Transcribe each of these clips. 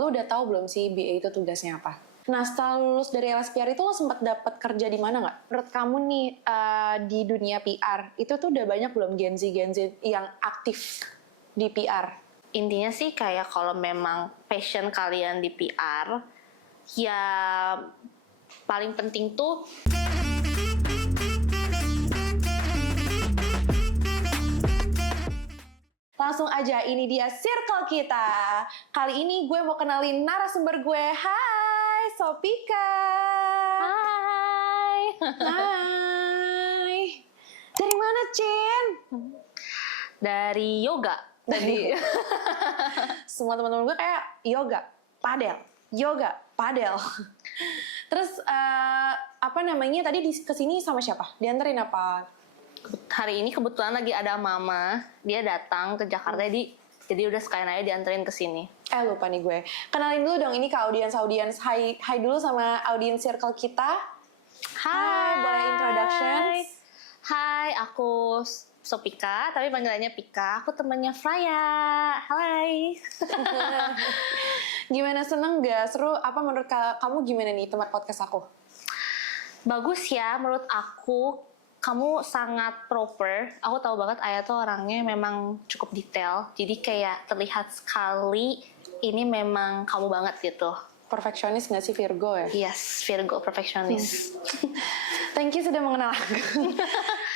lu udah tahu belum sih BA itu tugasnya apa? Nah, setelah lulus dari LSPR itu lo sempat dapat kerja di mana nggak? Menurut kamu nih di dunia PR itu tuh udah banyak belum Gen Z yang aktif di PR? Intinya sih kayak kalau memang passion kalian di PR, ya paling penting tuh Langsung aja, ini dia circle kita. Kali ini gue mau kenalin narasumber gue. Hai, Sopika. hai. Hai. Dari mana, Cin? Dari yoga. Dari semua teman-teman gue kayak yoga, padel. Terus apa namanya? Tadi kesini sama siapa? Dianterin apa? Hari ini kebetulan lagi ada mama, dia datang ke Jakarta, jadi udah sekalian aja dianterin ke sini. Lupa nih gue. Kenalin dulu dong ini ke audiens. Hai dulu sama audiens circle kita. Hai, boleh introduction? Hai, aku Sopika, tapi panggilannya Pika. Aku temannya Freya. Hai. Gimana, seneng gak? Seru? Apa menurut kamu gimana nih tempat podcast aku? Bagus ya, menurut aku. Kamu sangat proper. Aku tahu banget Ayah tuh orangnya memang cukup detail. Jadi kayak terlihat sekali ini memang kamu banget gitu. Perfeksionis nggak sih, Virgo ya? Yes, Virgo perfeksionis. Thank you sudah mengenal aku.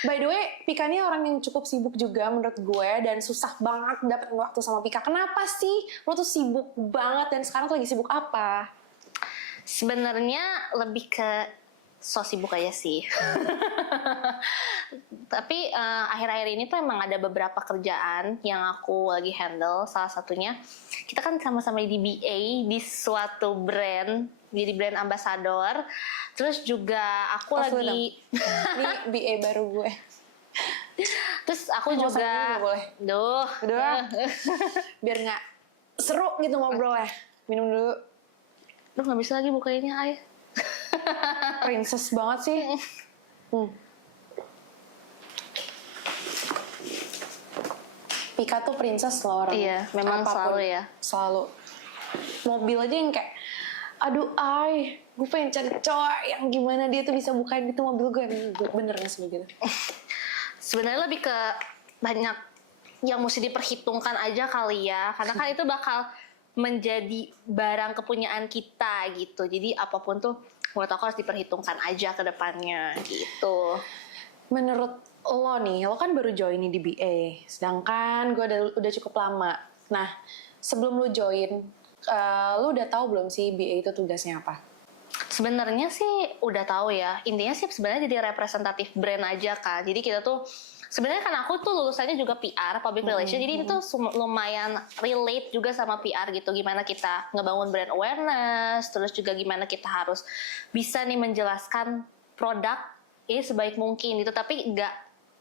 By the way, Pika ini orang yang cukup sibuk juga menurut gue dan susah banget dapat waktu sama Pika. Kenapa sih lo tuh sibuk banget dan sekarang tuh lagi sibuk apa? Sebenarnya lebih ke so sibuk aja sih. Tapi akhir-akhir ini tuh emang ada beberapa kerjaan yang aku lagi handle. Salah satunya, kita kan sama-sama di BA di suatu brand, jadi brand ambassador. Terus juga aku lagi ini BA baru gue. Terus aku juga boleh. Udah. Biar nggak seru gitu ngobrolnya. Minum dulu. Duh, nggak bisa lagi bukainnya, Ay. Princess banget sih. Pika tuh princess loh orang. Iya, memang apapun, selalu ya. Selalu. Mobil aja yang kayak, aduh gue pengen cari cowok yang gimana dia tuh bisa bukain itu mobil gue. Bener gak sih begitu? Sebenarnya lebih ke banyak yang mesti diperhitungkan aja kali ya. Karena kan itu bakal menjadi barang kepunyaan kita gitu. Jadi apapun tuh menurut aku harus diperhitungkan aja ke depannya gitu. Menurut lo nih, lo kan baru join nih di BA, sedangkan gue udah cukup lama. Nah, sebelum lo join, lo udah tahu belum sih BA itu tugasnya apa? Sebenarnya sih udah tahu ya. Intinya sih sebenarnya jadi representatif brand aja kan. Jadi kita tuh sebenarnya kan aku tuh lulusannya juga PR, public relation. Jadi itu lumayan relate juga sama PR gitu. Gimana kita ngebangun brand awareness, terus juga gimana kita harus bisa nih menjelaskan produk ini sebaik mungkin gitu. Tapi nggak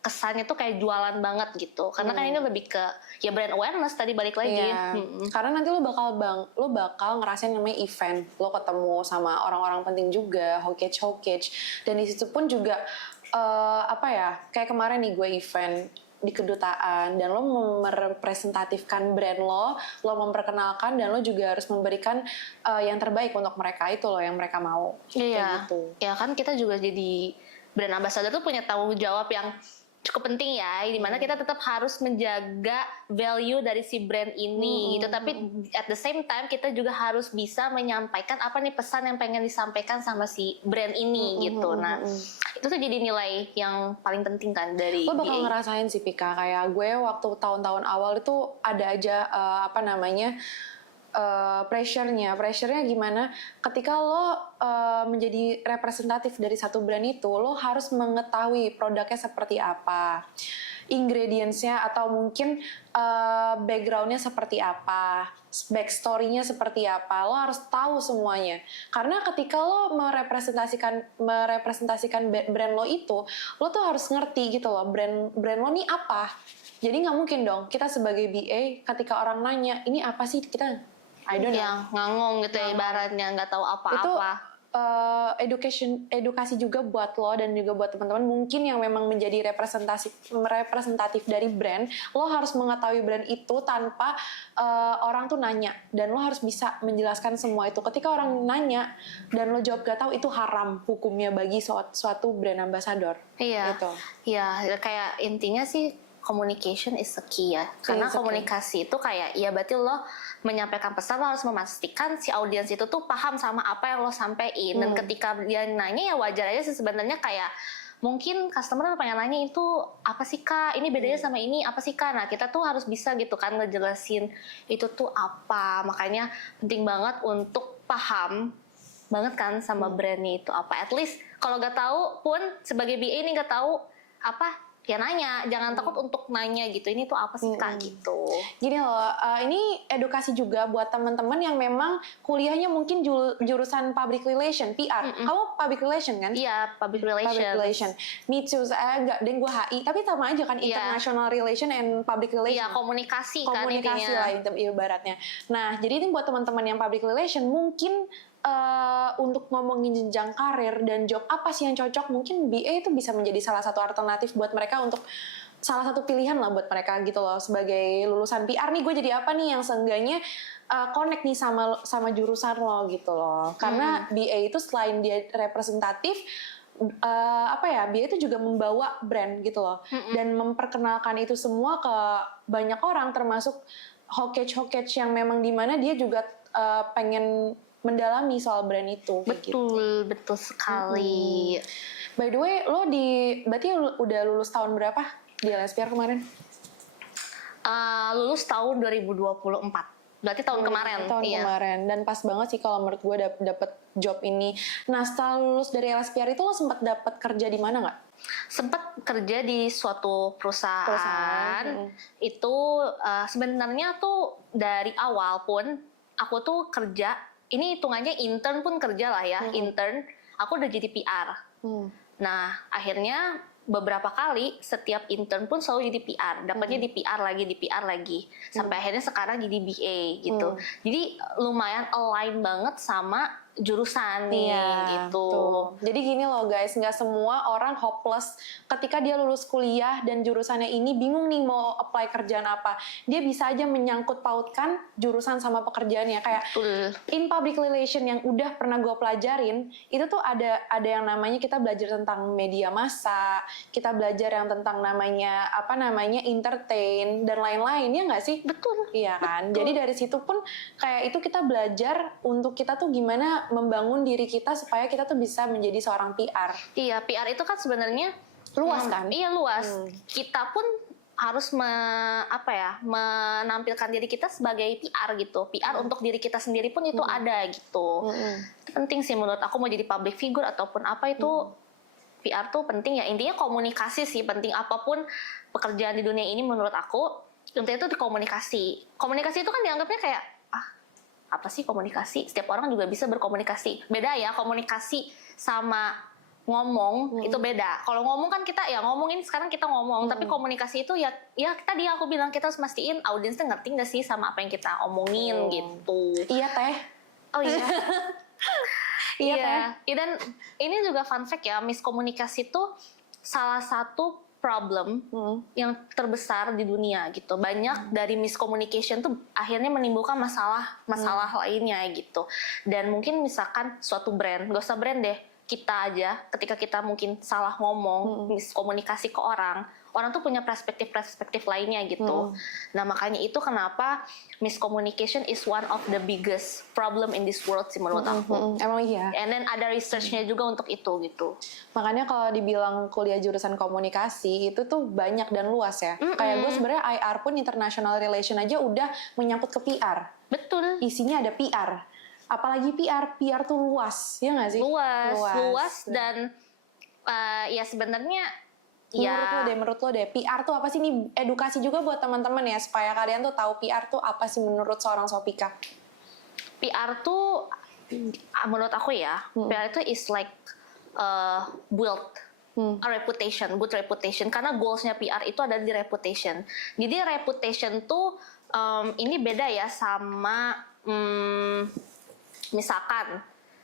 kesannya tuh kayak jualan banget gitu. Karena kan ini lebih ke ya brand awareness tadi balik lagi. Iya. Karena nanti lo bakal ngerasain namanya event. Lo ketemu sama orang-orang penting juga, hokage. Dan di situ pun juga kayak kemarin nih gue event di kedutaan dan lo merepresentatifkan brand lo memperkenalkan dan lo juga harus memberikan yang terbaik untuk mereka itu loh yang mereka mau. Iya. Gitu. Ya kan kita juga jadi brand ambassador tuh punya tanggung jawab yang cukup penting ya, dimana kita tetap harus menjaga value dari si brand ini gitu. Tapi at the same time kita juga harus bisa menyampaikan apa nih pesan yang pengen disampaikan sama si brand ini gitu. Nah itu tuh jadi nilai yang paling penting kan dari lo bakal BA. ngerasain sih Pika, kayak gue waktu tahun-tahun awal itu ada aja pressure-nya gimana ketika lo menjadi representatif dari satu brand itu, lo harus mengetahui produknya seperti apa, ingredients-nya atau mungkin background-nya seperti apa, backstory-nya seperti apa, lo harus tahu semuanya. Karena ketika lo merepresentasikan brand lo itu, lo tuh harus ngerti gitu loh, brand lo nih apa. Jadi nggak mungkin dong kita sebagai BA ketika orang nanya ini apa sih, kita I don't know. Yang ngangong gitu ya ibaratnya, nggak tahu apa-apa. edukasi juga buat lo dan juga buat teman-teman mungkin yang memang menjadi representatif dari brand. Lo harus mengetahui brand itu tanpa orang tuh nanya, dan lo harus bisa menjelaskan semua itu. Ketika orang nanya dan lo jawab gak tahu, itu haram hukumnya bagi suatu brand ambassador. Iya, Gitu. iya, kayak intinya sih communication is the key ya. Karena It's okay. komunikasi itu kayak, ya berarti lo menyampaikan pesan, lo harus memastikan si audiens itu tuh paham sama apa yang lo sampein. Dan ketika dia nanya, ya wajar aja sih sebenarnya, kayak mungkin customer pengen nanya itu apa sih Kak, ini bedanya sama ini apa sih Kak. Nah kita tuh harus bisa gitu kan ngejelasin itu tuh apa. Makanya penting banget untuk paham banget kan sama brandnya itu apa. At least kalau gak tahu pun sebagai BA ini gak tahu apa, ya nanya, jangan takut untuk nanya gitu, ini tuh apa sih Kak gitu. Gini loh, ini edukasi juga buat teman-teman yang memang kuliahnya mungkin jurusan public relation, PR. Kamu public relation kan? Iya, public Public relations. relation. Me too, saya enggak, dan gue HI, tapi sama aja kan, Iya. international relation and public relation. Iya, komunikasi kan Komunikasi intinya. lah ibaratnya. Nah, jadi ini buat teman-teman yang public relation, mungkin untuk ngomongin jenjang karir dan job apa sih yang cocok, mungkin BA itu bisa menjadi salah satu alternatif buat mereka, untuk salah satu pilihan lah buat mereka gitu loh. Sebagai lulusan PR nih, gue jadi apa nih yang seenggaknya connect nih sama jurusan lo gitu loh. Karena BA itu selain dia representatif, BA itu juga membawa brand gitu loh, dan memperkenalkan itu semua ke banyak orang, termasuk hokage yang memang dimana dia juga pengen mendalami soal brand itu. Kayak gitu. Betul sekali. By the way, berarti udah lulus tahun berapa di LSPR kemarin? Lulus tahun 2024. Berarti tahun kemarin. Tahun Iya. kemarin. Dan pas banget sih kalau menurut gue dapet job ini. Nah, setelah lulus dari LSPR itu lo sempat dapat kerja di mana nggak? Sempat kerja di suatu perusahaan. Itu sebenarnya tuh dari awal pun aku tuh kerja, ini hitungannya intern pun kerja lah ya. Intern, aku udah jadi PR. Nah, akhirnya beberapa kali setiap intern pun selalu jadi PR, dapatnya di PR lagi, sampai akhirnya sekarang jadi BA gitu. Jadi lumayan align banget sama jurusan nih gitu. Tuh. Jadi gini loh guys, nggak semua orang hopeless ketika dia lulus kuliah dan jurusannya ini bingung nih mau apply kerjaan apa. Dia bisa aja menyangkut pautkan jurusan sama pekerjaannya. Kayak in public relation yang udah pernah gue pelajarin, itu tuh ada yang namanya kita belajar tentang media massa, kita belajar yang tentang namanya entertain dan lain-lain, ya nggak sih? Betul. Iya kan. Jadi dari situ pun kayak itu kita belajar untuk kita tuh gimana membangun diri kita supaya kita tuh bisa menjadi seorang PR. Iya, PR itu kan sebenarnya Luas kan? Iya luas. Kita pun harus menampilkan diri kita sebagai PR gitu. PR untuk diri kita sendiri pun itu ada gitu. Itu penting sih menurut aku, mau jadi public figure ataupun apa itu PR tuh penting ya. Intinya komunikasi sih penting, apapun pekerjaan di dunia ini menurut aku. Intinya itu di komunikasi. Komunikasi itu kan dianggapnya kayak apa sih komunikasi? Setiap orang juga bisa berkomunikasi. Beda ya komunikasi sama ngomong, itu beda. Kalau ngomong kan kita ya ngomongin, sekarang kita ngomong, tapi komunikasi itu ya tadi aku bilang kita harus mastiin audiensnya ngerti nggak sih sama apa yang kita omongin gitu. Iya teh. Oh iya. Iya teh. Iya, dan ini juga fun fact ya, miskomunikasi itu salah satu problem yang terbesar di dunia gitu. Banyak dari miscommunication tuh akhirnya menimbulkan masalah lainnya gitu. Dan mungkin misalkan suatu brand, gak usah brand deh, kita aja ketika kita mungkin salah ngomong, miskomunikasi ke orang tuh punya perspektif lainnya gitu. Nah makanya itu kenapa miscommunication is one of the biggest problem in this world sih menurut aku. Emang iya. And then ada research-nya juga untuk itu gitu. Makanya kalau dibilang kuliah jurusan komunikasi itu tuh banyak dan luas ya. Kayak gue sebenarnya IR pun international relation aja udah menyangkut ke PR. Betul. Isinya ada PR. Apalagi PR tuh luas, ya nggak sih? Luas dan ya sebenarnya Menurut lo deh, PR tuh apa sih? Ini edukasi juga buat teman-teman ya, supaya kalian tuh tahu PR tuh apa sih menurut seorang Sofika. PR tuh menurut aku ya, PR itu is like build a reputation, good reputation. Karena goalsnya PR itu ada di reputation. Jadi reputation tuh ini beda ya sama misalkan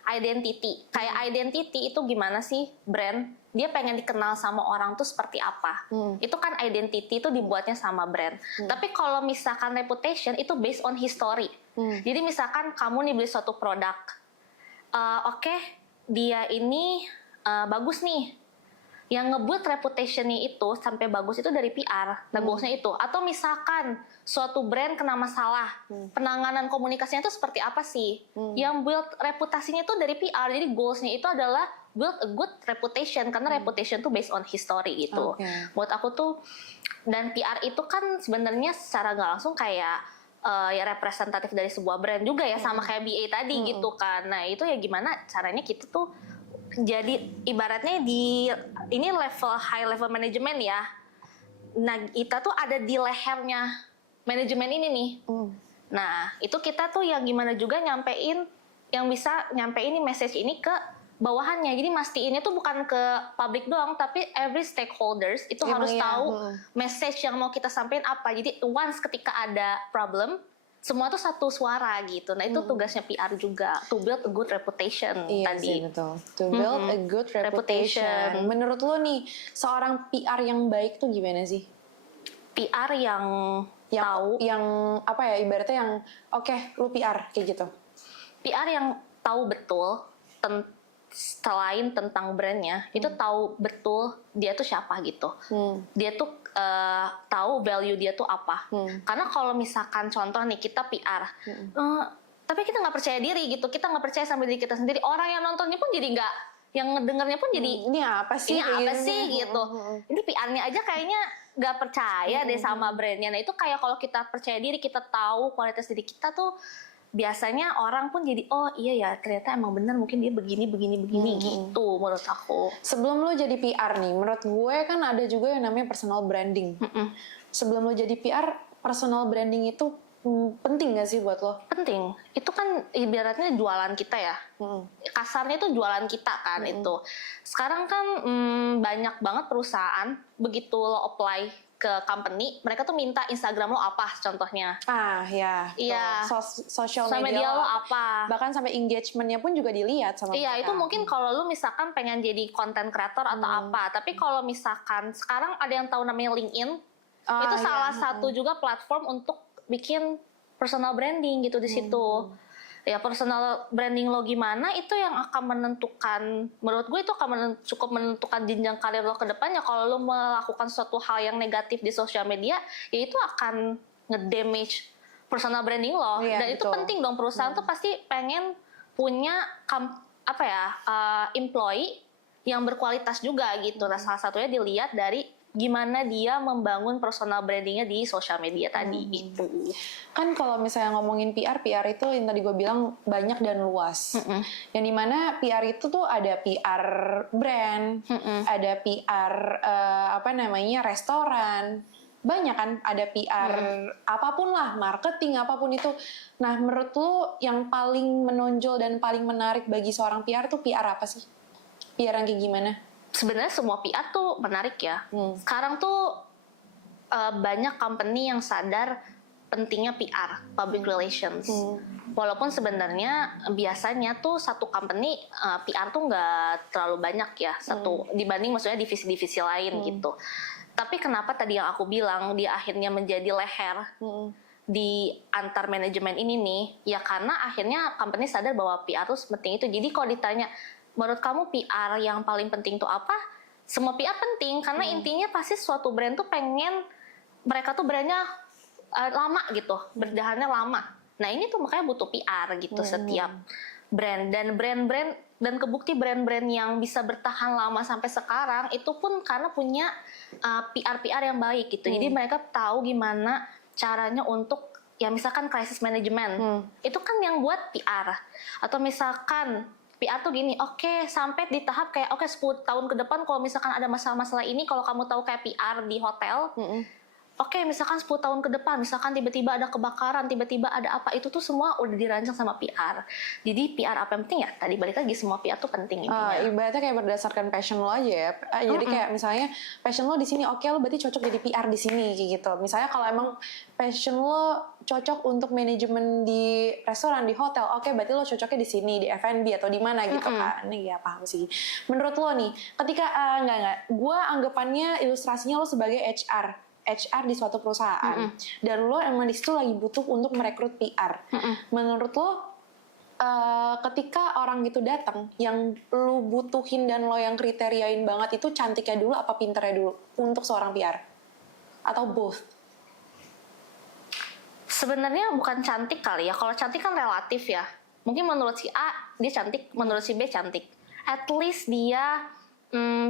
identity. Kayak identity itu gimana sih brand? Dia pengen dikenal sama orang tuh seperti apa? Itu kan identity itu dibuatnya sama brand. Tapi kalau misalkan reputation itu based on history. Jadi misalkan kamu nih beli suatu produk, oke, dia ini bagus nih. Yang ngebuat reputation-nya itu sampai bagus itu dari PR, nah goals-nya itu. Atau misalkan suatu brand kena masalah, penanganan komunikasinya itu seperti apa sih? Yang build reputasinya itu dari PR, jadi goals-nya itu adalah build a good reputation, karena reputation itu based on history gitu. Buat aku tuh, dan PR itu kan sebenarnya secara nggak langsung kayak ya representatif dari sebuah brand juga ya, sama kayak BA tadi gitu kan. Nah itu ya gimana caranya kita tuh jadi ibaratnya ini level high level manajemen ya. Nah kita tuh ada di lehernya manajemen ini nih. Nah itu kita tuh yang gimana juga nyampein, yang bisa nyampein nih message ini ke bawahannya. Jadi mastiinnya tuh bukan ke publik doang, tapi every stakeholders itu harus tahu message yang mau kita sampaikan apa. Jadi once ketika ada problem, semua tuh satu suara gitu. Nah itu tugasnya PR juga, to build a good reputation tadi. Sih, betul. To build a good reputation. Menurut lo nih, seorang PR yang baik tuh gimana sih? PR yang tahu, yang apa ya, ibaratnya yang oke, lu PR kayak gitu. PR yang tahu betul selain tentang brandnya, itu tahu betul dia tuh siapa gitu. Dia tuh tahu value dia tuh apa. Karena kalau misalkan contoh nih kita PR, tapi kita nggak percaya diri gitu, kita nggak percaya sama diri kita sendiri. Orang yang nontonnya pun jadi nggak, yang ngedengarnya pun jadi ini apa sih? Ini apa sih gitu. Ini PR-nya aja kayaknya nggak percaya deh sama brandnya. Nah itu kayak kalau kita percaya diri, kita tahu kualitas diri kita tuh, biasanya orang pun jadi oh iya ya ternyata emang benar, mungkin dia begini gitu menurut aku. Sebelum lo jadi PR nih, menurut gue kan ada juga yang namanya personal branding. Sebelum lo jadi PR, personal branding itu penting gak sih buat lo? Penting. Itu kan ibaratnya jualan kita ya. Kasarnya itu jualan kita kan itu. Sekarang kan banyak banget perusahaan begitu lo apply ke company, mereka tuh minta Instagram lo apa contohnya. Iya. Social media lo apa. Bahkan sampai engagementnya pun juga dilihat sama mereka. Iya, itu mungkin kalau lo misalkan pengen jadi content creator atau apa. Tapi kalau misalkan sekarang ada yang tahu namanya LinkedIn, itu salah satu juga platform untuk bikin personal branding gitu di situ. Ya personal branding lo gimana itu yang akan menentukan, menurut gue itu akan cukup menentukan jenjang karir lo ke depannya. Kalau lo melakukan suatu hal yang negatif di sosial media, ya itu akan ngedamage personal branding lo. Dan itu penting dong, perusahaan tuh pasti pengen punya employee yang berkualitas juga gitu. Nah salah satunya dilihat dari gimana dia membangun personal brandingnya di sosial media tadi itu. Kan kalau misalnya ngomongin PR itu yang tadi gue bilang banyak dan luas. Yang dimana PR itu tuh ada PR brand, ada PR restoran, banyak kan, ada PR apapun lah, marketing apapun itu. Nah menurut lu yang paling menonjol dan paling menarik bagi seorang PR tuh PR apa sih? PR yang kayak gimana? Sebenarnya semua PR tuh menarik ya. Sekarang tuh banyak company yang sadar pentingnya PR, public relations. Walaupun sebenarnya biasanya tuh satu company PR tuh nggak terlalu banyak ya, dibanding maksudnya divisi-divisi lain gitu. Tapi kenapa tadi yang aku bilang dia akhirnya menjadi leher di antar manajemen ini nih, ya karena akhirnya company sadar bahwa PR tuh sepenting itu. Jadi kalau ditanya menurut kamu PR yang paling penting itu apa? Semua PR penting karena intinya pasti suatu brand tuh pengen mereka tuh brandnya lama gitu, bertahannya lama. Nah ini tuh makanya butuh PR gitu setiap brand, dan brand-brand dan kebukti brand-brand yang bisa bertahan lama sampai sekarang itu pun karena punya PR yang baik gitu. Jadi mereka tahu gimana caranya untuk ya misalkan crisis management itu kan yang buat PR, atau misalkan PR tuh gini, oke, sampai di tahap kayak 10 tahun ke depan kalau misalkan ada masalah-masalah ini, kalau kamu tahu kayak PR di hotel, oke, misalkan 10 tahun ke depan, misalkan tiba-tiba ada kebakaran, tiba-tiba ada apa, itu tuh semua udah dirancang sama PR. Jadi PR apa yang penting ya? Tadi balik lagi, semua PR tuh penting intinya. Ibaratnya kayak berdasarkan passion lo aja ya. Jadi kayak misalnya passion lo di sini, oke, lo berarti cocok jadi PR di sini kayak gitu. Misalnya kalau emang passion lo cocok untuk manajemen di restoran, di hotel, oke, berarti lo cocoknya di sini, di F&B atau di mana gitu kan. Ini ya paham sih. Menurut lo nih, ketika gue anggapannya ilustrasinya lo sebagai HR di suatu perusahaan, dan lo emang di situ lagi butuh untuk merekrut PR. Menurut lo, ketika orang itu datang, yang lo butuhin dan lo yang kriteriain banget itu cantiknya dulu apa pinternya dulu untuk seorang PR? Atau both? Sebenarnya bukan cantik kali ya. Kalau cantik kan relatif ya. Mungkin menurut si A dia cantik, menurut si B cantik. At least dia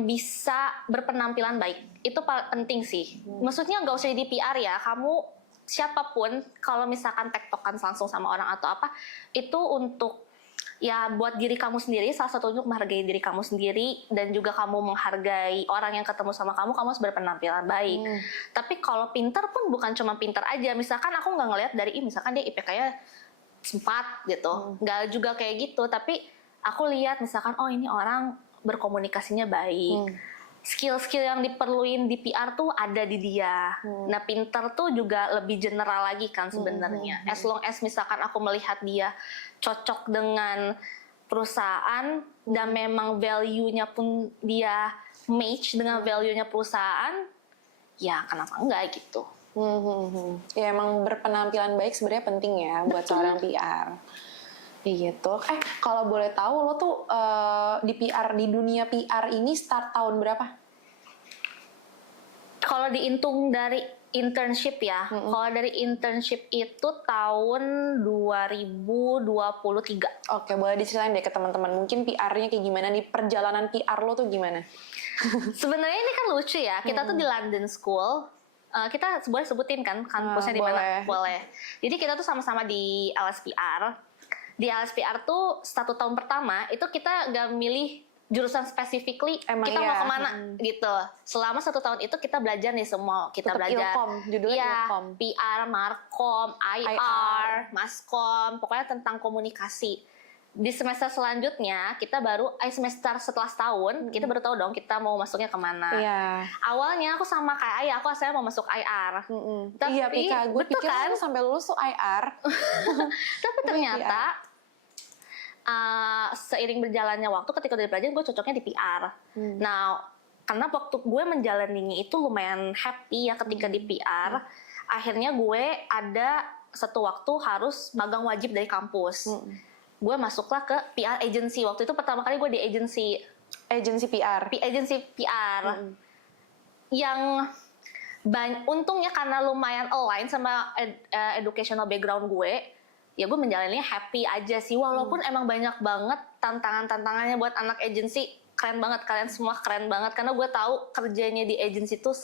bisa berpenampilan baik. Itu penting sih. Maksudnya nggak usah jadi PR ya. Kamu siapapun, kalau misalkan tektokan langsung sama orang atau apa, itu untuk ya buat diri kamu sendiri, salah satu untuk menghargai diri kamu sendiri, dan juga kamu menghargai orang yang ketemu sama kamu harus berpenampilan baik. Tapi kalau pintar pun bukan cuma pintar aja. Misalkan aku nggak ngelihat dari misalkan dia IPK-nya 4 gitu, nggak juga kayak gitu. Tapi aku lihat misalkan, oh ini orang berkomunikasinya baik. Skill-skill yang diperluin di PR tuh ada di dia. Nah, pinter tuh juga lebih general lagi kan sebenarnya. As long as misalkan aku melihat dia cocok dengan perusahaan dan memang value-nya pun dia match dengan value-nya perusahaan, ya kenapa enggak gitu. Ya emang berpenampilan baik sebenarnya penting ya buat seorang PR. Gitu. Kalau boleh tahu lo tuh di PR, di dunia PR ini start tahun berapa? Kalau dihitung dari internship ya, kalau dari internship itu tahun 2023. Oke, boleh diceritain deh ke teman-teman. Mungkin PR-nya kayak gimana nih, perjalanan PR lo tuh gimana? Sebenarnya ini kan lucu ya, kita tuh di London School. Kita boleh sebutin kan kampusnya di mana? Boleh. Jadi kita tuh sama-sama di LSPR. Di LSPR tuh 1 tahun pertama itu kita gak milih jurusan specifically kita mau kemana gitu. Selama 1 tahun itu kita belajar nih semua. Kita tetap belajar Ilkom, judulnya Ilkom. PR, Markom, IR, Maskom, pokoknya tentang komunikasi. Di semester selanjutnya kita baru semester setelah setahun kita baru tahu dong kita mau masuknya kemana. Awalnya aku sama kayak Ayah, aku asalnya mau masuk IR. Tapi iya, Pika, gue pikir kan? aku sampai lulus tuh IR. Tapi ternyata seiring berjalannya waktu ketika udah belajar gue cocoknya di PR. Nah, karena waktu gue menjalaninya itu lumayan happy ya ketika di PR. Akhirnya gue ada satu waktu harus magang wajib dari kampus. Gue masuklah ke PR agency. Waktu itu pertama kali gue di agency PR. Agency PR. Yang untungnya karena lumayan align sama educational background gue, ya gue menjalannya happy aja sih. Walaupun emang banyak banget tantangannya buat anak agency. Keren banget, kalian semua keren banget. Karena gue tahu kerjanya di agency tuh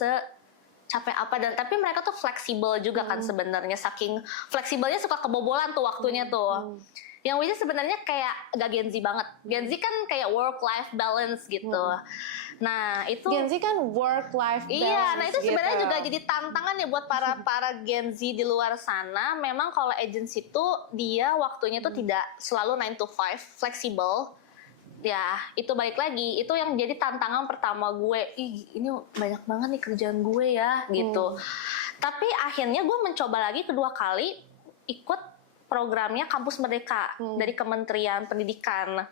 capek apa, dan tapi mereka tuh fleksibel juga kan sebenarnya. Saking fleksibelnya suka kebobolan tuh waktunya tuh. Yang which sebenarnya kayak gak Gen Z banget. Gen Z kan kayak work-life balance gitu. Nah itu Gen Z kan work-life balance. Iya, nah itu sebenarnya juga jadi tantangan ya buat para Gen Z di luar sana. Memang kalau agency tuh dia waktunya tuh tidak selalu 9 to 5, fleksibel. Ya itu balik lagi, itu yang jadi tantangan pertama gue. Ini banyak banget nih kerjaan gue ya gitu. Tapi akhirnya gue mencoba lagi kedua kali ikut programnya Kampus Merdeka dari Kementerian Pendidikan.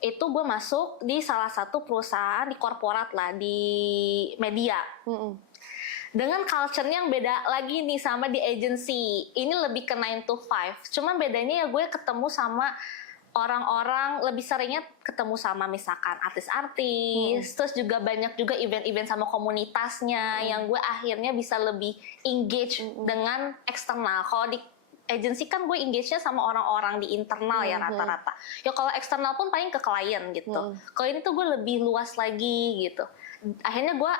Itu gue masuk di salah satu perusahaan di korporat lah, di media. Dengan culture-nya yang beda lagi nih sama di agency. Ini lebih ke 9 to 5. Cuma bedanya ya gue ketemu sama orang-orang, lebih seringnya ketemu sama misalkan artis-artis, terus juga banyak juga event-event sama komunitasnya yang gue akhirnya bisa lebih engage dengan eksternal. Kalau di agency kan gue engage-nya sama orang-orang di internal ya rata-rata. Ya kalau eksternal pun paling ke klien gitu. Kalau ini tuh gue lebih luas lagi gitu. Akhirnya gue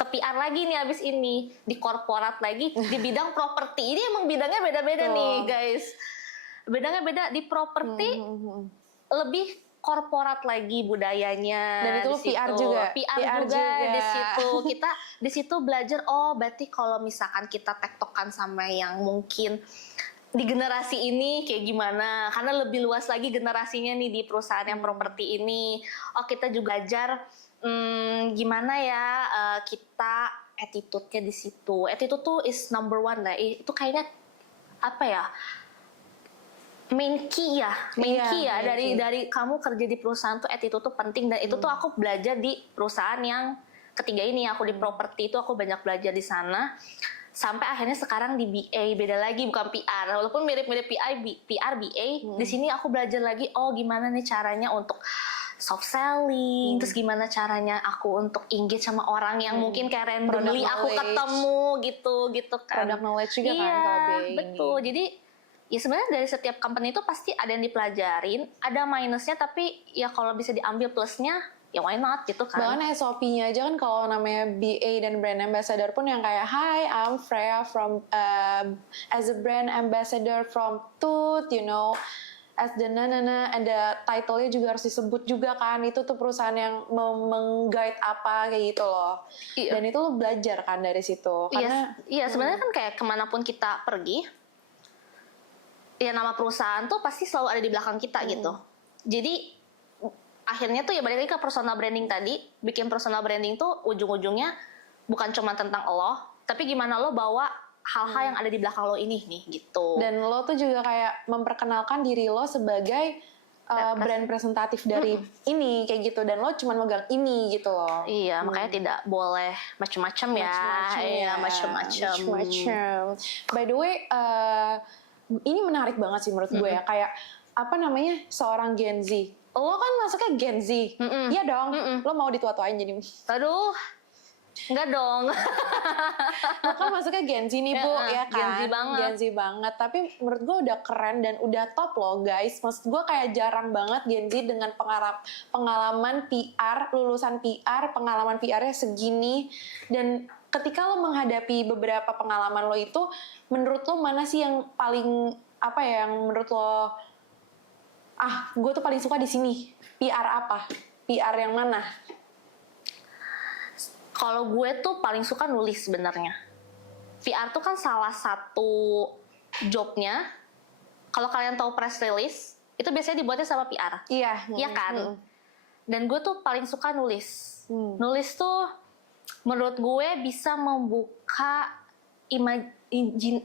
ke PR lagi nih abis ini. Di korporat lagi, di bidang properti. Ini emang bidangnya beda-beda nih guys. Bedanya beda di properti, lebih korporat lagi budayanya. Dan itu di lu PR situ. juga? PR juga di situ. Kita di situ belajar, oh berarti kalau misalkan kita tektokan sama yang mungkin di generasi ini kayak gimana, karena lebih luas lagi generasinya nih di perusahaan yang properti ini. Oh kita juga belajar gimana ya kita attitude-nya di situ. Attitude tuh is number one lah. Itu kayaknya apa ya? Main key ya dari kamu kerja di perusahaan tuh attitude tuh penting, dan itu tuh aku belajar di perusahaan yang ketiga ini. Aku di properti itu aku banyak belajar di sana sampai akhirnya sekarang di BA beda lagi, bukan PR walaupun mirip-mirip PR BA. Di sini aku belajar lagi, oh gimana nih caranya untuk soft selling, terus gimana caranya aku untuk engage sama orang yang mungkin kayak randomly aku ketemu gitu kan. Product knowledge juga iya, kan kalau BA betul. Jadi ya sebenarnya dari setiap company itu pasti ada yang dipelajarin, ada minusnya, tapi ya kalau bisa diambil plusnya, ya why not gitu kan. Bahkan SOP-nya aja kan kalau namanya BA dan brand ambassador pun yang kayak, hi, I'm Freya from as a brand ambassador from Tooth, you know, as the ada title-nya juga harus disebut juga kan. Itu tuh perusahaan yang meng-guide apa kayak gitu loh. Iya. Dan itu lo belajar kan dari situ. Karena iya sebenarnya kan kayak kemanapun kita pergi, ya nama perusahaan tuh pasti selalu ada di belakang kita gitu. Jadi akhirnya tuh ya balik lagi ke personal branding tadi. Bikin personal branding tuh ujung-ujungnya bukan cuma tentang lo, tapi gimana lo bawa hal-hal yang ada di belakang lo ini nih gitu. Dan lo tuh juga kayak memperkenalkan diri lo sebagai brand presentatif dari ini kayak gitu, dan lo cuma megang ini gitu loh. Iya, makanya tidak boleh macam-macam ya. Iya, macam-macam. By the way, ini menarik banget sih menurut gue ya, kayak apa namanya, seorang Gen Z. Lo kan masuknya Gen Z, iya dong. Lo mau ditua-tuain jadi? Aduh, enggak dong. Lo kan masuknya Gen Z nih Bu, ya kan? Gen Z banget. Tapi menurut gue udah keren dan udah top loh guys. Maksud gue kayak jarang banget Gen Z dengan pengalaman PR, lulusan PR, pengalaman PR-nya segini. Dan ketika lo menghadapi beberapa pengalaman lo itu, menurut lo mana sih yang paling apa ya, yang menurut lo gue tuh paling suka di sini? PR apa? PR yang mana? Kalau gue tuh paling suka nulis sebenarnya. PR tuh kan salah satu jobnya. Kalau kalian tahu press release, itu biasanya dibuatnya sama PR. Iya kan? Dan gue tuh paling suka nulis. Nulis tuh menurut gue bisa membuka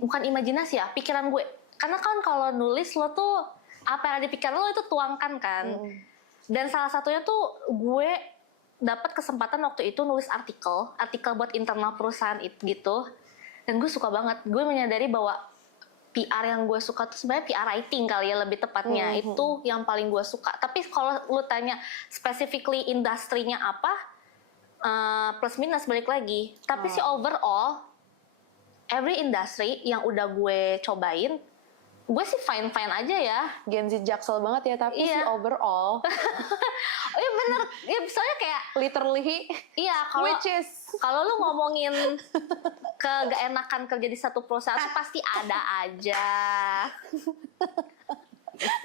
bukan imajinasi ya, pikiran gue. Karena kan kalau nulis lo tuh apa yang ada di pikiran lo itu tuangkan kan. Dan salah satunya tuh gue dapat kesempatan waktu itu nulis artikel buat internal perusahaan itu gitu. Dan gue suka banget. Gue menyadari bahwa PR yang gue suka tuh sebenarnya PR writing kali ya lebih tepatnya. Itu yang paling gue suka. Tapi kalau lu tanya specifically industrinya apa, plus minus balik lagi. Tapi sih overall every industry yang udah gue cobain, gue sih fine aja ya. Gen Z jaksel banget ya, tapi sih overall. Oh iya bener, ya soalnya kayak literally. Iya, kalau lu ngomongin gak enakan kerja di satu perusahaan tuh pasti ada aja.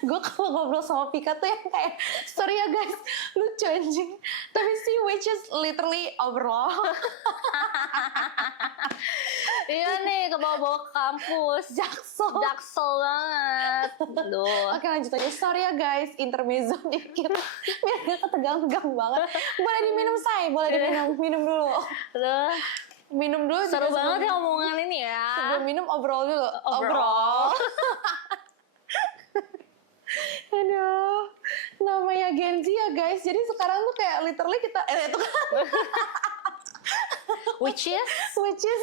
Gue kalau ngobrol sama Pika tuh yang kayak, sorry ya guys, lucu anjing. Tapi sih which is literally overall. Iya nih, ke bawa-bawa ke kampus. Jaksel banget. Duh. Oke lanjut aja, sorry ya guys, intermezzo dikit. Biar gak ketegang-tegang banget. Boleh diminum say, boleh minum dulu. Aduh. Minum dulu. Seru banget ya omongan ini ya. Sebelum minum obrol dulu. Obrol. Aduh, namanya Gen Z ya guys. Jadi sekarang tuh kayak literally kita itu kan. Which is anjir,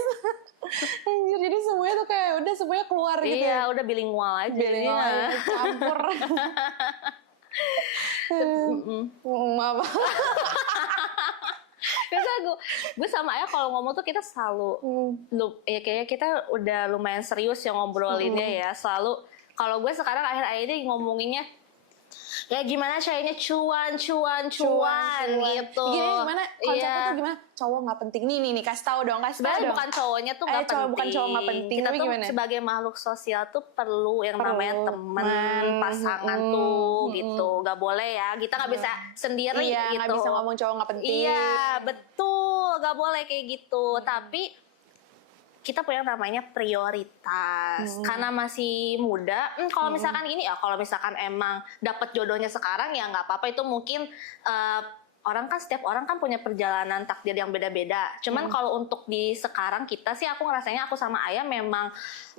jadi semuanya tuh kayak udah semuanya keluar gitu ya. Iya, udah bilingual aja. Bilingual campur. Apa? Biasa gue sama Ayah kalau ngomong tuh kita selalu ya kayaknya kita udah lumayan serius ya ngobrolinnya ya. Selalu kalau gue sekarang akhir-akhir ini ngomonginnya ya gimana caranya cuan gitu. Gini gimana konsepnya Iya. tuh gimana? Cowok nggak penting nih kasih tahu dong. Sebenarnya bukan cowoknya tuh nggak penting. Bukan cowok nggak penting. Kita Tapi tuh gimana? sebagai makhluk sosial tuh perlu yang namanya teman, pasangan tuh gitu. Nggak boleh ya. Kita nggak bisa sendiri Iya, gitu. nggak bisa ngomong cowok nggak penting. Iya, betul. Nggak boleh kayak gitu. Tapi kita punya yang namanya prioritas. Karena masih muda, kalau misalkan ini ya, kalau misalkan emang dapat jodohnya sekarang ya nggak apa-apa, itu mungkin setiap orang kan punya perjalanan takdir yang beda-beda. Cuman kalau untuk di sekarang kita sih, aku ngerasanya aku sama Ayah memang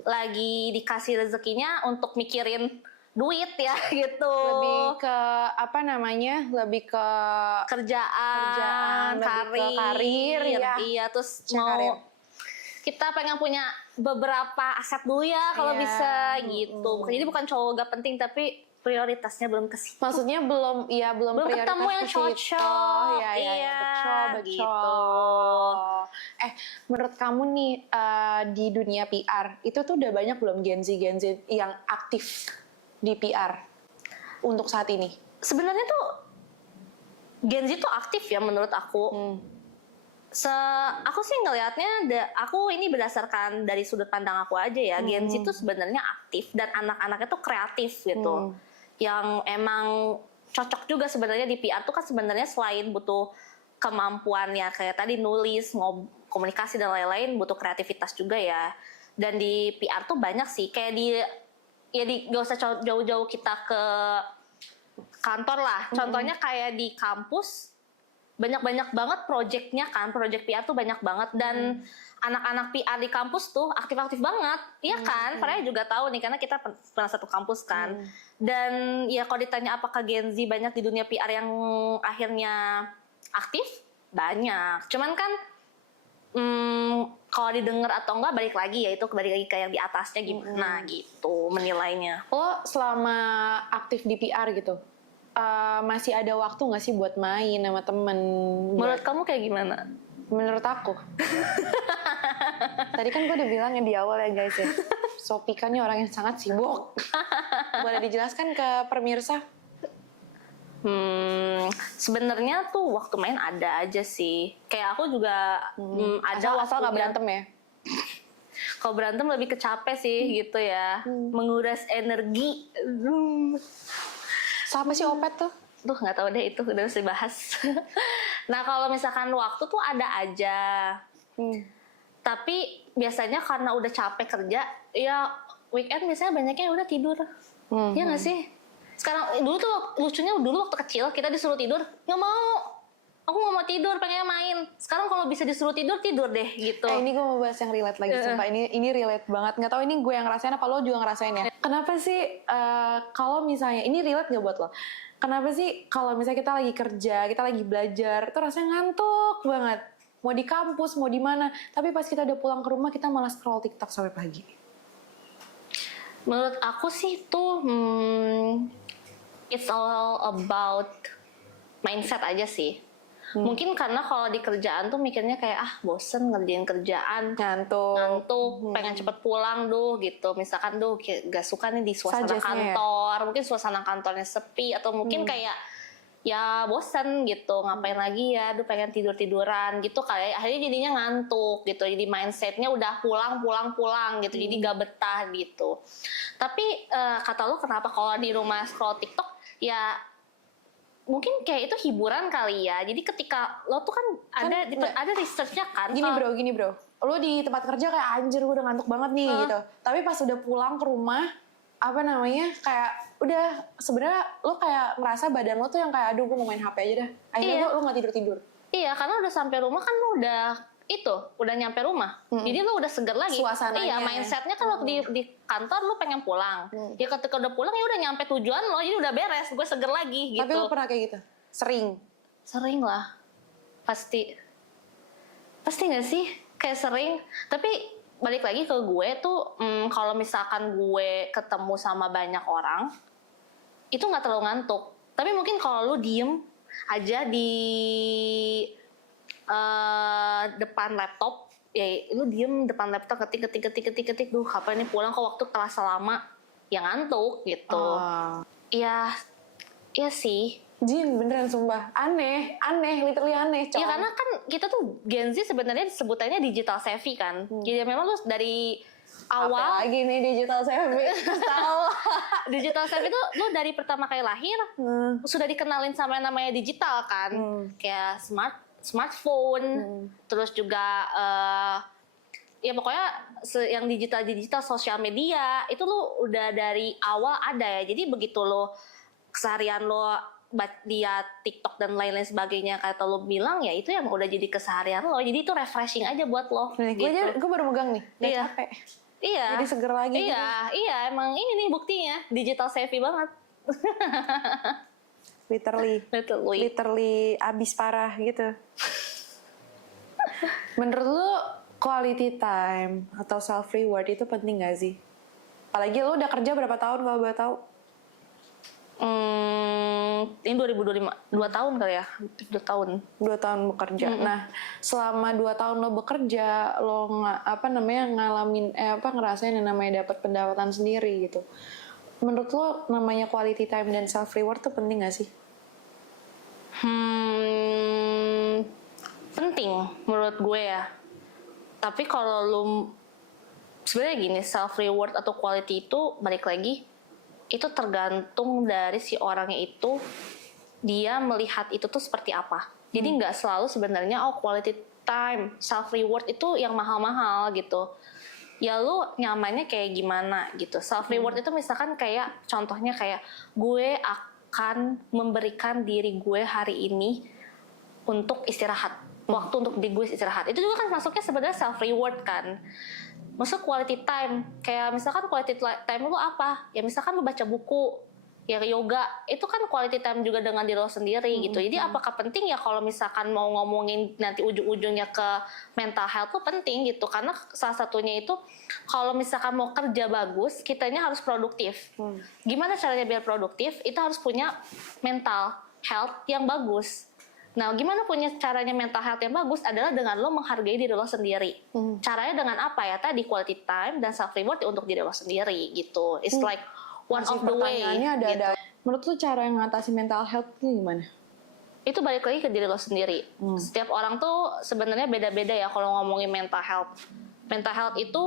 lagi dikasih rezekinya untuk mikirin duit ya gitu. Lebih ke apa namanya? Lebih ke kerjaan, lebih ke karir ya. Iya, terus Cek mau karir. kita pengen punya beberapa aset dulu ya kalau Iya. bisa gitu. Jadi bukan cowok gak penting, tapi prioritasnya belum ke situ. Maksudnya belum Belum prioritas ketemu yang ke situ. cocok. Iya, betul. gitu. Menurut kamu nih di dunia PR itu tuh udah banyak belum Gen Z yang aktif di PR untuk saat ini? Sebenarnya tuh Gen Z tuh aktif ya menurut aku. Aku sih ngelihatnya, aku ini berdasarkan dari sudut pandang aku aja ya. Gen Z tuh sebenarnya aktif dan anak-anaknya tuh kreatif gitu. Yang emang cocok juga sebenarnya di PR tuh kan sebenarnya selain butuh kemampuan ya kayak tadi nulis, komunikasi dan lain-lain, butuh kreativitas juga ya. Dan di PR tuh banyak sih, kayak gak usah jauh-jauh kita ke kantor lah. Contohnya kayak di kampus banyak banget project PR tuh banyak banget, dan anak-anak PR di kampus tuh aktif-aktif banget, iya kan? Faraya juga tahu nih karena kita pernah satu kampus kan. Dan ya kalau ditanya apakah Gen Z banyak di dunia PR yang akhirnya aktif, banyak. Cuman kan kalau didengar atau enggak balik lagi kayak yang di atasnya gimana gitu menilainya. Lo selama aktif di PR gitu, masih ada waktu nggak sih buat main sama temen? Menurut kamu kayak gimana? Menurut aku, tadi kan gue udah bilang ya di awal ya guys ya, Sopika nih orang yang sangat sibuk. Boleh dijelaskan ke pemirsa? Sebenarnya tuh waktu main ada aja sih. Kayak aku juga ada Asal nggak berantem ya? Kalau berantem lebih kecapek sih gitu ya, menguras energi. Siapa sih Opet tuh? Tuh nggak tahu deh, itu udah harus dibahas. Nah kalau misalkan waktu tuh ada aja. Tapi biasanya karena udah capek kerja, ya weekend biasanya banyaknya udah tidur. Ya nggak sih? Sekarang dulu tuh lucunya waktu kecil kita disuruh tidur nggak mau. Aku nggak mau tidur, pengen main. Sekarang kalau bisa disuruh tidur deh gitu. Ini gue mau bahas yang relate lagi, sumpah. Ini relate banget. Nggak tahu ini gue yang ngerasain apa lo juga ngerasain ya. Kenapa sih kalau misalnya, ini relate nggak buat lo? Kenapa sih kalau misalnya kita lagi kerja, kita lagi belajar, itu rasanya ngantuk banget. Mau di kampus, mau di mana. Tapi pas kita udah pulang ke rumah, kita malah scroll TikTok sampai pagi. Menurut aku sih itu it's all about mindset aja sih. Mungkin karena kalau di kerjaan tuh mikirnya kayak bosen ngerjain kerjaan, ngantuk, pengen cepet pulang gitu. Misalkan gak suka nih di suasana kantor, mungkin suasana kantornya sepi, atau mungkin kayak ya bosen gitu, ngapain lagi ya, pengen tiduran gitu, kayak akhirnya jadinya ngantuk gitu. Jadi mindsetnya udah pulang gitu, jadi gak betah gitu. Tapi kata lo kenapa kalau di rumah scroll TikTok, ya mungkin kayak itu hiburan kali ya. Jadi ketika lo tuh kan ada researchnya kan. Gini bro, lo di tempat kerja kayak anjir gue udah ngantuk banget nih gitu. Tapi pas udah pulang ke rumah, kayak udah sebenarnya lo kayak ngerasa badan lo tuh yang kayak aduh gue mau main HP aja dah. Akhirnya lo nggak tidur. Iya, karena udah sampai rumah kan lo udah nyampe rumah. Jadi lo udah seger lagi. Suasananya. Iya, mindsetnya kan waktu di kantor lo pengen pulang. Ya ketika udah pulang ya udah nyampe tujuan lo, jadi udah beres, gue seger lagi gitu. Tapi lo pernah kayak gitu? Sering lah. Pasti nggak sih? Kayak sering. Tapi balik lagi ke gue tuh, kalau misalkan gue ketemu sama banyak orang, itu nggak terlalu ngantuk. Tapi mungkin kalau lo diem aja di depan laptop, ya lu diem depan laptop ketik, duh apa ini pulang kok waktu terasa lama, ya ngantuk gitu. Iya sih. Jin, beneran sumpah. Aneh, literally aneh. Ya karena kan kita tuh Gen Z sebenarnya sebutannya digital savvy kan. Jadi memang lu dari awal Apa lagi nih digital savvy? Tahu. digital savvy itu lu dari pertama kali lahir sudah dikenalin sama yang namanya digital kan. Kayak smartphone, terus juga ya pokoknya yang digital sosial media itu lu udah dari awal ada ya. Jadi begitu lo keseharian lo dia TikTok dan lain-lain sebagainya kata lo bilang ya itu yang udah jadi keseharian lo, jadi itu refreshing aja buat lo. Gue baru megang nih, udah Iya. capek. Iya. Jadi seger lagi. Iya, emang ini nih buktinya digital savvy banget. Literally abis parah gitu. Menurut lu quality time atau self reward itu penting gak sih? Apalagi lu udah kerja berapa tahun kalau boleh tahu? Ini 2025, 2 tahun kali ya, 2 tahun. 2 tahun bekerja. Nah, selama 2 tahun lo bekerja, lo ngerasain yang namanya dapat pendapatan sendiri gitu. Menurut lo namanya quality time dan self reward tuh penting gak sih? Penting menurut gue ya. Tapi kalau lo sebenarnya gini, self reward atau quality itu balik lagi itu tergantung dari si orangnya itu dia melihat itu tuh seperti apa. Jadi nggak selalu sebenarnya quality time, self reward itu yang mahal-mahal gitu. Ya lu nyamannya kayak gimana gitu. Self reward itu misalkan kayak contohnya kayak gue akan memberikan diri gue hari ini untuk istirahat. Waktu untuk diri gue istirahat. Itu juga kan masuknya sebenarnya self reward kan. Maksud quality time, kayak misalkan quality time lu apa? Ya misalkan lu baca buku, ya yoga, itu kan quality time juga dengan diri lo sendiri gitu. Jadi apakah penting ya kalau misalkan mau ngomongin nanti ujung-ujungnya ke mental health tuh penting gitu. Karena salah satunya itu kalau misalkan mau kerja bagus, kitanya harus produktif. Gimana caranya biar produktif? Itu harus punya mental health yang bagus. Nah, gimana punya caranya mental health yang bagus adalah dengan lo menghargai diri lo sendiri. Caranya dengan apa ya? Tadi quality time dan self reward untuk diri lo sendiri gitu. It's like one of the way. Gitu. Menurut lo cara yang mengatasi mental health itu gimana? Itu balik lagi ke diri lo sendiri. Setiap orang tuh sebenarnya beda-beda ya kalau ngomongin mental health. Mental health itu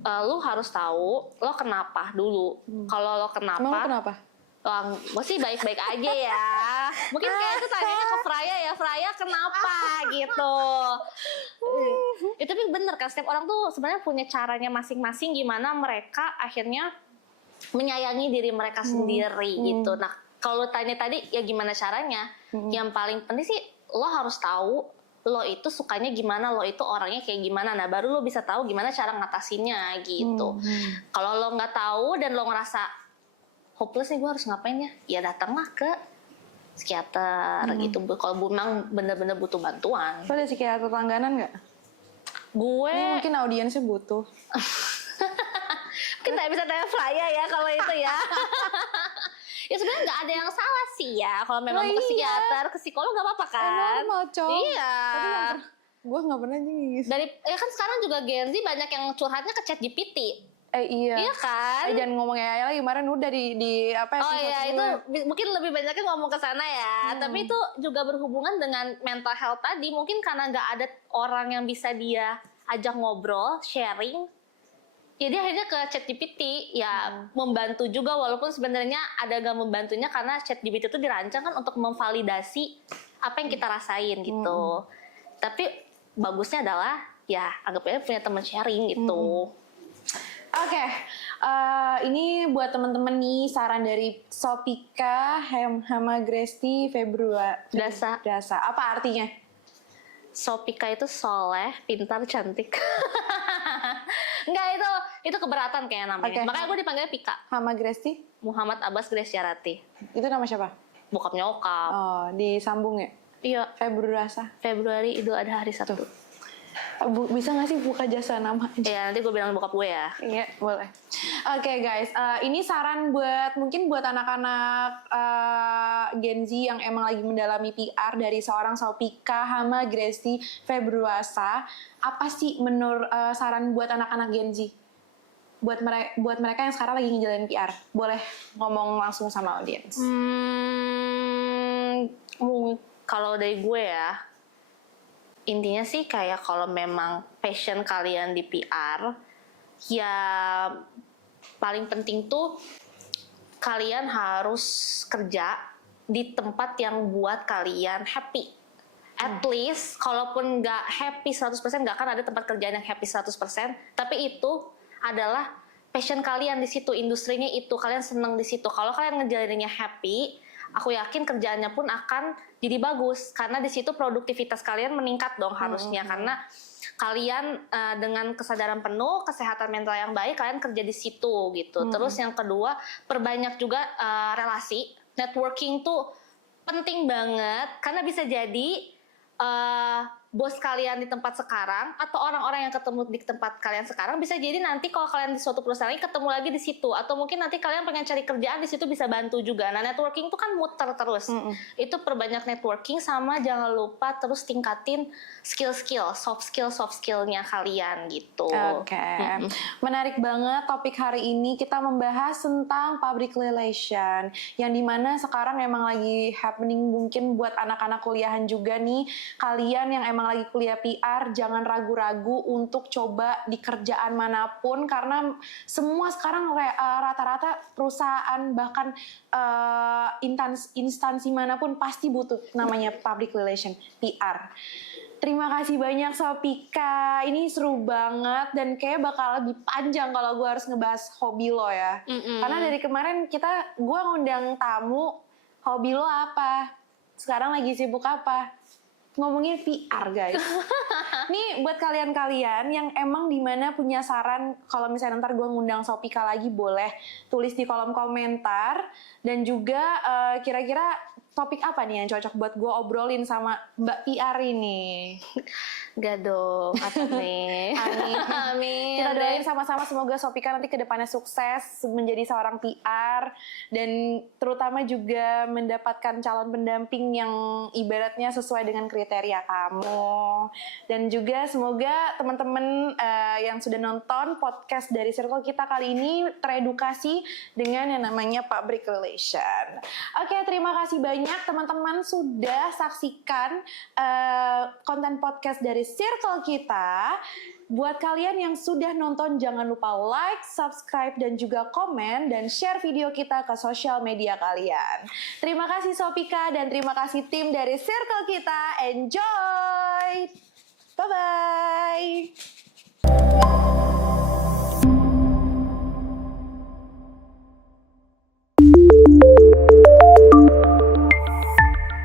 lo harus tahu lo kenapa dulu. Kalau lo kenapa? Emang lo kenapa? Gue sih baik-baik aja ya. Mungkin kayak itu tanyanya ke Freya ya, Freya kenapa gitu. Itu tapi bener kan, setiap orang tuh sebenarnya punya caranya masing-masing gimana mereka akhirnya menyayangi diri mereka sendiri gitu. Nah kalau tanya tadi ya gimana caranya, yang paling penting sih lo harus tahu lo itu sukanya gimana, lo itu orangnya kayak gimana. Nah baru lo bisa tahu gimana cara ngatasinnya gitu. Kalau lo nggak tahu dan lo ngerasa hopeless nih gue harus ngapain ya datanglah ke psikiater gitu. Kalau memang bener-bener butuh bantuan. Lo ada psikiater langganan nggak? Gue ini mungkin audiensnya butuh. Mungkin bisa tanya Freya ya kalau itu ya. Ya sebenarnya nggak ada yang salah sih ya kalau memang ke psikiater, ke psikolog nggak apa-apa kan? Normal cowok. Iya. Gue nggak pernah nyis. Ya kan sekarang juga Gen Z banyak yang curhatnya ke ChatGPT. Iya. Iya kan? Jangan ngomong AI lagi, kemarin udah di apa ya? Oh iya, itu mungkin lebih banyaknya ngomong ke sana ya. Tapi itu juga berhubungan dengan mental health tadi. Mungkin karena nggak ada orang yang bisa dia ajak ngobrol, sharing. Ya dia akhirnya ke ChatGPT. Ya membantu juga walaupun sebenarnya ada nggak membantunya karena ChatGPT itu dirancang kan untuk memvalidasi apa yang kita rasain gitu. Tapi bagusnya adalah ya anggap aja punya teman sharing gitu. Oke, ini buat temen-temen nih saran dari Sopika Hama Gresti Februari Dasa. Apa artinya? Sopika itu soleh, pintar, cantik. Enggak, itu keberatan kayak namanya. Makanya gue dipanggilnya Pika. Hama Gresti? Muhammad Abbas Grestiarati. Itu nama siapa? Bokap nyokap. Oh, disambung ya? Iya. Februari Idul Adha hari Sabtu. Bisa nggak sih buka jasa nama? Iya, nanti gue bilang bokap gue ya. Iya, boleh. Oke, guys, ini saran mungkin buat anak-anak Gen Z yang emang lagi mendalami PR dari seorang Sopika Hama Gresti Februasa. Apa sih saran buat anak-anak Gen Z? Buat mereka yang sekarang lagi ngejalanin PR. Boleh ngomong langsung sama audiens. Kalau dari gue ya, intinya sih kayak kalau memang passion kalian di PR, ya paling penting tuh kalian harus kerja di tempat yang buat kalian happy. At least, kalaupun nggak happy 100%, nggak akan ada tempat kerjaan yang happy 100%, tapi itu adalah passion kalian di situ, industrinya itu, kalian seneng di situ. Kalau kalian ngejalaninnya happy, aku yakin kerjaannya pun akan jadi bagus, karena di situ produktivitas kalian meningkat dong harusnya, karena kalian dengan kesadaran penuh, kesehatan mental yang baik, kalian kerja di situ gitu. Terus yang kedua, perbanyak juga relasi, networking tuh penting banget, karena bisa jadi bos kalian di tempat sekarang atau orang-orang yang ketemu di tempat kalian sekarang bisa jadi nanti kalau kalian di suatu perusahaan ini ketemu lagi di situ, atau mungkin nanti kalian pengen cari kerjaan di situ bisa bantu juga. Nah, networking itu kan muter terus. Itu perbanyak networking, sama jangan lupa terus tingkatin skill-skill, soft skillnya kalian gitu. Oke. Menarik banget topik hari ini, kita membahas tentang public relation yang dimana sekarang emang lagi happening mungkin buat anak-anak kuliahan juga nih. Kalian yang emang lagi kuliah PR, jangan ragu-ragu untuk coba di kerjaan manapun, karena semua sekarang rata-rata perusahaan bahkan instansi manapun pasti butuh namanya public relation, PR. Terima kasih banyak Sofika, ini seru banget dan kayak bakal lebih panjang kalau gue harus ngebahas hobi lo ya. Karena dari kemarin gue ngundang tamu, hobi lo apa? Sekarang lagi sibuk apa? Ngomongin PR guys. Nih buat kalian-kalian yang emang dimana punya saran, kalau misalnya ntar gue ngundang Sofika lagi, boleh tulis di kolom komentar. Dan juga kira-kira topik apa nih yang cocok buat gue obrolin sama Mbak PR ini? Gak dong, apa nih? Amin. Amin. Kita doain sama-sama semoga Sofika nanti kedepannya sukses menjadi seorang PR dan terutama juga mendapatkan calon pendamping yang ibaratnya sesuai dengan kriteria kamu. Dan juga semoga teman-teman yang sudah nonton podcast dari Circle kita kali ini teredukasi dengan yang namanya public relation. Oke, terima kasih banyak teman-teman sudah saksikan konten podcast dari Circle kita. Buat kalian yang sudah nonton, jangan lupa like, subscribe, dan juga komen, dan share video kita ke sosial media kalian. Terima kasih Sofika, dan terima kasih tim dari Circle kita. Enjoy! Bye-bye!